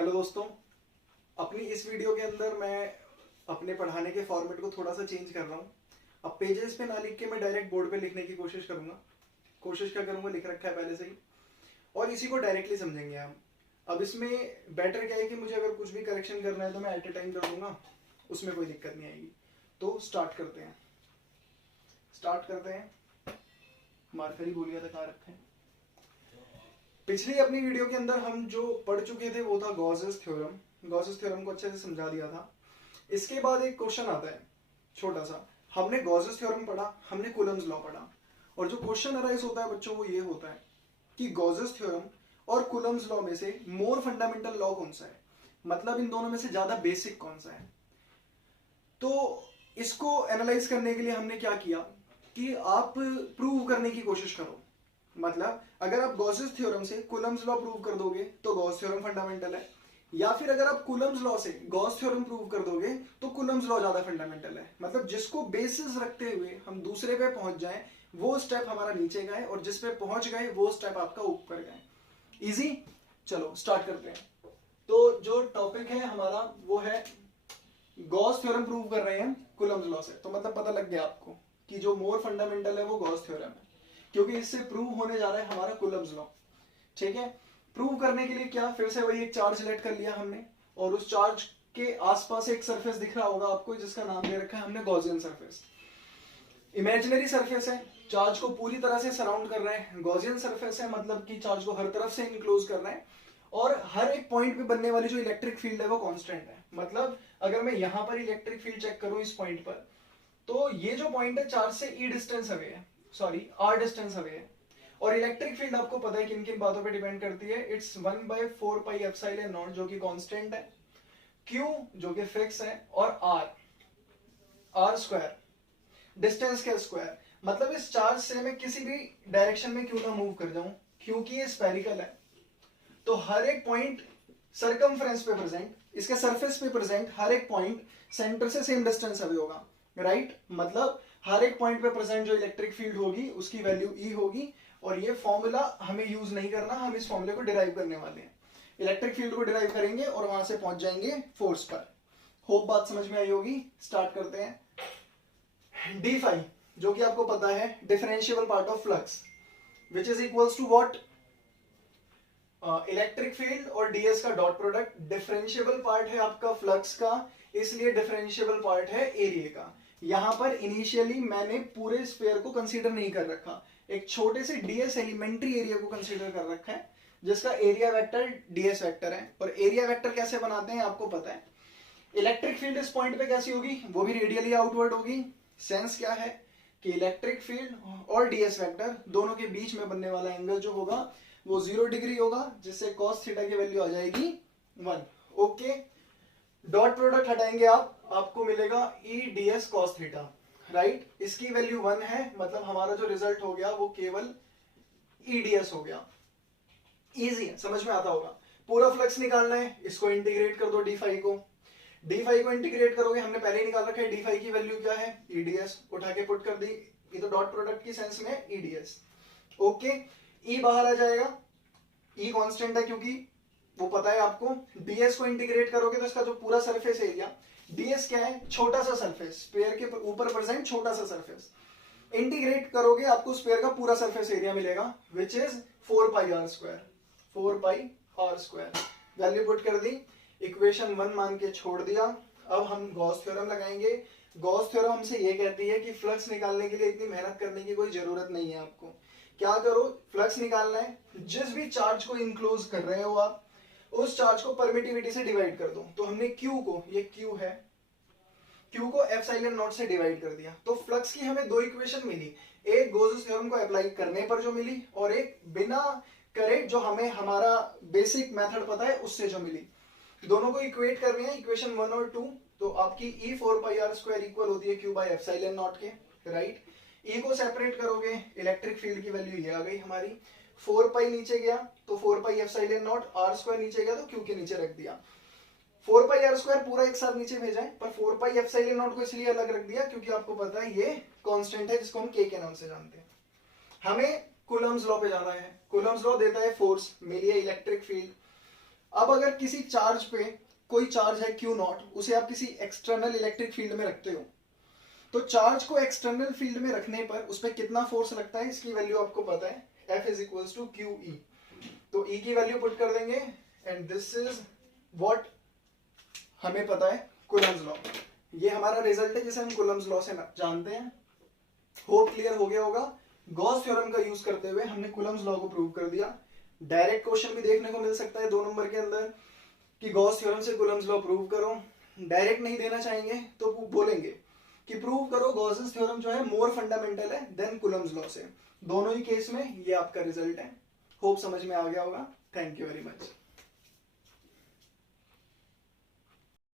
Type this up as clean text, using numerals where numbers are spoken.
Hello दोस्तों, अपनी इस वीडियो के अंदर मैं अपने पढ़ाने के फॉर्मेट को थोड़ा सा चेंज कर रहा हूँ। अब पेजेस पे ना लिख के मैं डायरेक्ट बोर्ड पे लिखने की कोशिश करूँगा। कोशिश क्या करूँगा, लिख रखा है पहले से ही, और इसी को डायरेक्टली समझेंगे हम। अब इसमें बेटर क्या है कि मुझे अगर कुछ भी करेक्शन करना है तो मैं एट ए टाइम कर दूंगा, उसमें कोई दिक्कत नहीं आएगी। तो स्टार्ट करते हैं। मार्कर ही भूल गया था कहाँ रखा है। पिछली अपनी वीडियो के अंदर हम जो पढ़ चुके थे वो था गॉसेस थ्योरम। गॉसेस थ्योरम को अच्छे से समझा दिया था। इसके बाद एक क्वेश्चन आता है छोटा सा। हमने गॉसेस थ्योरम पढ़ा, हमने कूलम्स लॉ पढ़ा, और जो क्वेश्चन अराइज होता है बच्चों वो ये होता है कि गॉसेस थ्योरम और कूलम्स लॉ में से मोर फंडामेंटल लॉ कौन सा है, मतलब इन दोनों में से ज्यादा बेसिक कौन सा है। तो इसको एनालाइज करने के लिए हमने क्या किया कि आप प्रूव करने की कोशिश करो। मतलब अगर आप गॉसेस थ्योरम से कूलम्स लॉ प्रूव कर दोगे तो गॉस थ्योरम फंडामेंटल है, या फिर अगर आप कूलम्स लॉ से गॉस थ्योरम प्रूव कर दोगे तो कूलम्स लॉ ज्यादा फंडामेंटल है। मतलब जिसको बेसिस रखते हुए हम दूसरे पे पहुंच जाएं वो स्टेप हमारा नीचे का है, और जिस पे पहुंच गए वो स्टेप आपका ऊपर का है। इजी। चलो स्टार्ट करते हैं। तो जो टॉपिक है हमारा वो है गॉस थ्योरम प्रूव कर रहे हैं कूलम्स लॉ से। तो मतलब पता लग गया आपको कि जो मोर फंडामेंटल है वो गॉस थ्योरम है, क्योंकि इससे प्रूव होने जा रहा है हमारा कूलम्स लॉ। ठीक है। प्रूव करने के लिए क्या, फिर से वही एक चार्ज लेट कर लिया हमने, और उस चार्ज के आसपास एक सरफेस दिख रहा होगा आपको जिसका नाम दे रखा है हमने गॉसियन सरफेस। इमेजिनरी सरफेस है, चार्ज को पूरी तरह से सराउंड कर रहे हैं। गॉसियन सरफेस है मतलब कि चार्ज को हर तरफ से इनक्लोज कर रहे हैं, और हर एक पॉइंट पे बनने वाली जो इलेक्ट्रिक फील्ड है वो कांस्टेंट है। मतलब अगर मैं यहां पर इलेक्ट्रिक फील्ड चेक करूं इस पॉइंट पर, तो ये जो पॉइंट है चार्ज से ई डिस्टेंस अवे है, सॉरी आर डिस्टेंस अवे है। और इलेक्ट्रिक फील्ड आपको पता है किन किन बातों पे डिपेंड करती है। इट्स 1/4πε0 जो कि कांस्टेंट है, Q जो कि फिक्स है, और आर स्क्वायर डिस्टेंस के स्क्वायर। मतलब इस चार्ज से मैं किसी भी डायरेक्शन में क्यों ना मूव कर जाऊं, क्योंकि ये स्फेरिकल है तो हर एक पॉइंट सरकमफ्रेंस पे प्रेजेंट, इसके सरफेस पे प्रेजेंट हर एक पॉइंट सेंटर से सेम डिस्टेंस अवे होगा। राइट। मतलब हर एक पॉइंट पे प्रेजेंट जो इलेक्ट्रिक फील्ड होगी उसकी वैल्यू E होगी, और ये फॉर्मूला हमें यूज नहीं करना, हम इस फॉर्मूले को डिराइव करने वाले हैं। इलेक्ट्रिक फील्ड को डिराइव करेंगे और वहां से पहुंच जाएंगे फोर्स पर। होप बात समझ में आई होगी। स्टार्ट करते हैं। डी फाई जो कि आपको पता है differentiable part of flux, which is equals to what, electric field और डीएस का डॉट प्रोडक्ट। डिफरेंशिएबल पार्ट है आपका फ्लक्स का, इसलिए डिफरेंशिएबल पार्ट है एरिया का। यहां पर इनिशियली मैंने पूरे स्फीयर को कंसीडर नहीं कर रखा, एक छोटे से डीएस एलिमेंट्री एरिया को कंसीडर कर रखा है जिसका एरिया वेक्टर डीएस वेक्टर है। और एरिया वेक्टर कैसे बनाते हैं आपको पता है। इलेक्ट्रिक फील्ड इस पॉइंट पे कैसी होगी, वो भी रेडियली आउटवर्ड होगी। सेंस क्या है कि इलेक्ट्रिक फील्ड और डीएस वेक्टर दोनों के बीच में बनने वाला एंगल जो होगा वो 0 डिग्री होगा, जिससे cos थीटा की वैल्यू आ जाएगी 1। ओके। डॉट प्रोडक्ट हटाएंगे आपको मिलेगा E D S cos theta. Right. इसकी वैल्यू 1 है, मतलब हमारा जो रिजल्ट हो गया वो केवल ई डी एस हो गया। इजी है, समझ में आता होगा। पूरा फ्लक्स निकालना है, इसको इंटीग्रेट कर दो डी फाई को। डी फाई को इंटीग्रेट करोगे, हमने पहले ही निकाल रखा है डी फाई की वैल्यू क्या है, ई डी एस। उठा के पुट कर दी, ये तो डॉट प्रोडक्ट की सेंस में ई डी एस। ओके। ई बाहर आ जाएगा, ई कांस्टेंट है क्योंकि वो पता है आपको। डीएस को इंटीग्रेट करोगे तो इसका जो पूरा सरफेस एरिया, डीएस क्या है, छोटा सा सरफेस, स्फीयर के ऊपर प्रेजेंट छोटा सा सरफेस। इंटीग्रेट करोगे आपको स्फीयर का पूरा सरफेस एरिया मिलेगा, which is 4πr²। 4πr²। Value put कर दी, इक्वेशन 1 मान के छोड़ दिया। अब हम गॉस थ्योरम लगाएंगे। गॉस थ्योरम हमसे ये कहती है कि फ्लक्स निकालने के लिए इतनी मेहनत करने की कोई जरूरत नहीं है आपको। क्या करो, फ्लक्स निकालना है, जिस भी चार्ज को इंक्लोज कर रहे हो आप उस चार्ज को परमिटिविटी से डिवाइड कर दो। तो हमने Q को, ये Q है, Q को एप्सिलॉन नॉट से डिवाइड कर दिया। तो फ्लक्स की हमें दो इक्वेशन मिली, एक गॉसेस थ्योरम को अप्लाई करने पर जो मिली, और एक बिना करे जो हमें हमारा बेसिक मेथड पता है उससे जो मिली। दोनों को इक्वेट कर रहे हैं, इक्वेशन 1 और 2। तो आपकी E 4πr² इक्वल होती है Q बाय एप्सिलॉन नॉट के। राइट। E को सेपरेट करोगे, इलेक्ट्रिक फील्ड की वैल्यू ये आ गई हमारी। 4π नीचे गया तो 4π एप्सिलॉन नॉट, r² नीचे गया तो Q के नीचे रख दिया। 4πr² पूरा एक साथ नीचे भेजा है, पर 4π एप्सिलॉन नॉट को इसलिए अलग रख दिया क्योंकि आपको पता है ये कांस्टेंट है जिसको हम K के नाम से जानते हैं। हमें कूलम्स लॉ पे जाना है। कूलम्स लॉ देता है फोर्स, मिली है इलेक्ट्रिक फील्ड, अब अगर किसी चार्ज पे, कोई चार्ज है Q नॉट, उसे आप किसी एक्सटर्नल इलेक्ट्रिक फील्ड में रखते हो, तो चार्ज को एक्सटर्नल फील्ड में रखने पर उस पर कितना फोर्स लगता है इसकी वैल्यू आपको पता है, F is equals to QE। तो E की वैल्यू पुट कर देंगे एंड दिस इज व्हाट हमें पता है, कूलम्स लॉ। ये हमारा रिजल्ट है जिसे हम कूलम्स लॉ से जानते हैं। होप क्लियर हो गया होगा। गॉस थ्योरम का यूज करते हुए हमने कूलम्स लॉ को प्रूव कर दिया। डायरेक्ट क्वेश्चन भी देखने को मिल सकता है 2 नंबर के अंदर कि गॉस थ्योरम से कूलम्स लॉ प्रूव करो। डायरेक्ट नहीं देना चाहेंगे तो बोलेंगे कि प्रूव करो गॉसेस थ्योरम जो है मोर फंडामेंटल है देन कूलम्स लॉ से। दोनों ही केस में ये आपका रिजल्ट है। होप समझ में आ गया होगा। Thank you very much.